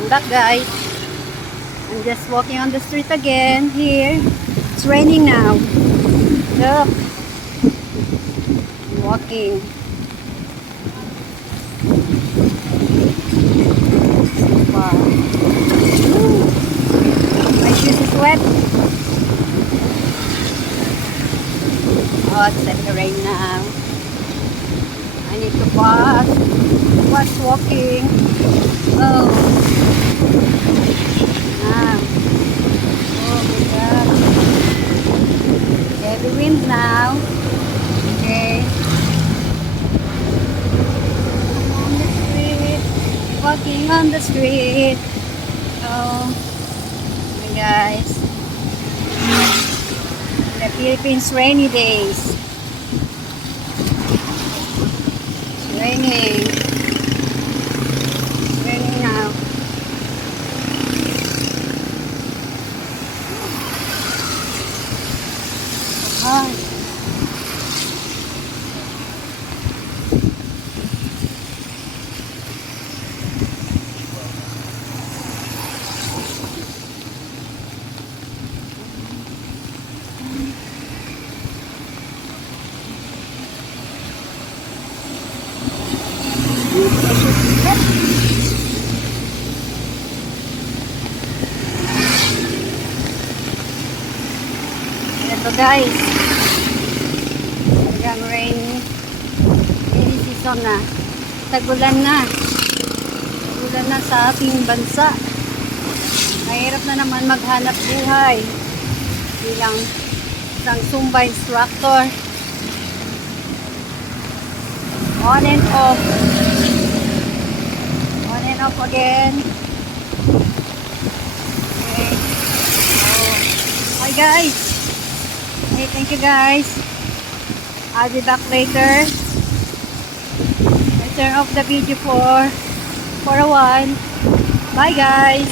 I'm back, guys. I'm just walking on the street again here. It's raining now. Look. I'm walking. Wow. Woo. My shoes is wet. Oh, it's starting to rain now. I need to pass. What's walking? Oh. Ah. Oh my God. Heavy wind now. Okay. I'm on the street. Walking on the street. Oh. My guys. The Philippines rainy days. It's raining. It's raining now. Hi. Ito guys, talagang rainy season na, tagulan na sa ating bansa. Mahirap na naman maghanap buhay bilang isang Zumba instructor. On and off again. Okay. Oh. Hi guys. Hey, thank you guys. I'll be back later. I turn off the video for a while. Bye guys.